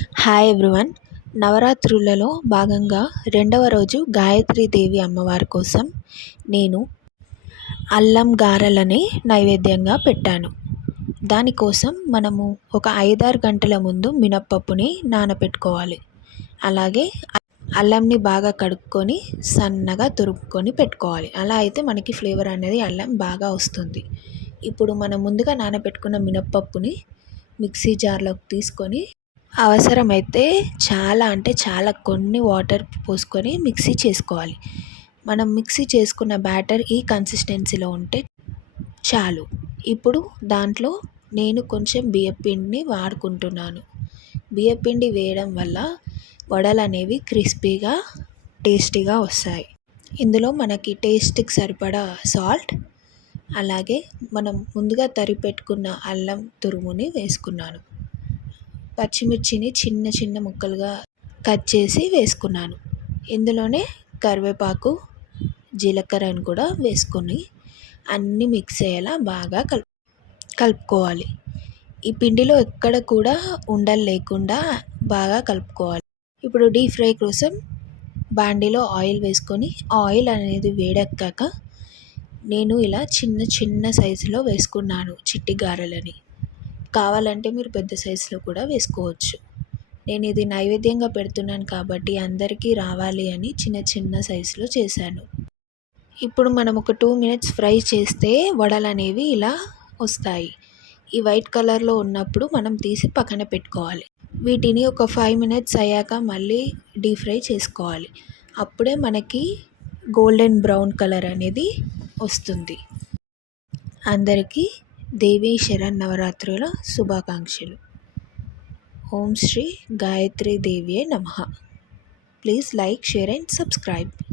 Hi everyone నవరాత్రులలో భాగంగా రెండవ రోజు దేవి అమ్మవారి కోసం నేను అల్లం గారెలని నైవేద్యంగా పెట్టాను. దానికోసం మనము ఒక ఐదారు గంటల ముందు మినప్పప్పుని నానబెట్టుకోవాలి అలాగే అల్లంని బాగా కడుక్కొని సన్నగా తురుముకొని పెట్టుకోవాలి. అలా అయితే మనకి ఫ్లేవర్ అనేది అల్లం బాగా వస్తుంది. ఇప్పుడు మనం ముందుగా నానబెట్టుకున్న మినప్పప్పుని మిక్సీ జార్లోకి తీసుకొని అవసరమైతే చాలా అంటే చాలా కొన్ని వాటర్ పోసుకొని మిక్సీ చేసుకోవాలి. మనం మిక్సీ చేసుకున్న బ్యాటర్ ఈ కన్సిస్టెన్సీలో ఉంటే చాలు. ఇప్పుడు దాంట్లో నేను కొంచెం బియ్యపిండిని వాడుకుంటున్నాను. బియ్యపిండి వేయడం వల్ల వడలు అనేవి క్రిస్పీగా టేస్టీగా వస్తాయి. ఇందులో మనకి టేస్ట్కి సరిపడా సాల్ట్ అలాగే మనం ముందుగా తరిపెట్టుకున్న అల్లం తురుముని వేసుకున్నాను. పచ్చిమిర్చిని చిన్న చిన్న ముక్కలుగా కట్ చేసి వేసుకున్నాను. ఇందులోనే కరివేపాకు జీలకర్రను కూడా వేసుకొని అన్నీ మిక్స్ అయ్యేలా బాగా కలుపు కలుపుకోవాలి. ఈ పిండిలో ఎక్కడ కూడా ఉండలు లేకుండా బాగా కలుపుకోవాలి. ఇప్పుడు డీప్ ఫ్రై కోసం బాండీలో ఆయిల్ వేసుకొని ఆయిల్ అనేది వేడెక్కాక నేను ఇలా చిన్న చిన్న సైజులో వేసుకున్నాను చిట్టి గారెలని. కావాలంటే మీరు పెద్ద సైజులో కూడా వేసుకోవచ్చు. నేను ఇది నైవేద్యంగా పెడుతున్నాను కాబట్టి అందరికీ రావాలి అని చిన్న చిన్న సైజులో చేశాను. ఇప్పుడు మనం ఒక టూ మినిట్స్ ఫ్రై చేస్తే వడలు అనేవి ఇలా వస్తాయి. ఈ వైట్ కలర్లో ఉన్నప్పుడు మనం తీసి పక్కన పెట్టుకోవాలి. వీటిని ఒక ఫైవ్ మినిట్స్ అయ్యాక మళ్ళీ డీప్ ఫ్రై చేసుకోవాలి. అప్పుడే మనకి గోల్డెన్ బ్రౌన్ కలర్ అనేది వస్తుంది. అందరికీ దేవీ శరన్నవరాత్రుల శుభాకాంక్షలు. ఓం శ్రీ గాయత్రీ దేవియే నమ. Please like share and subscribe.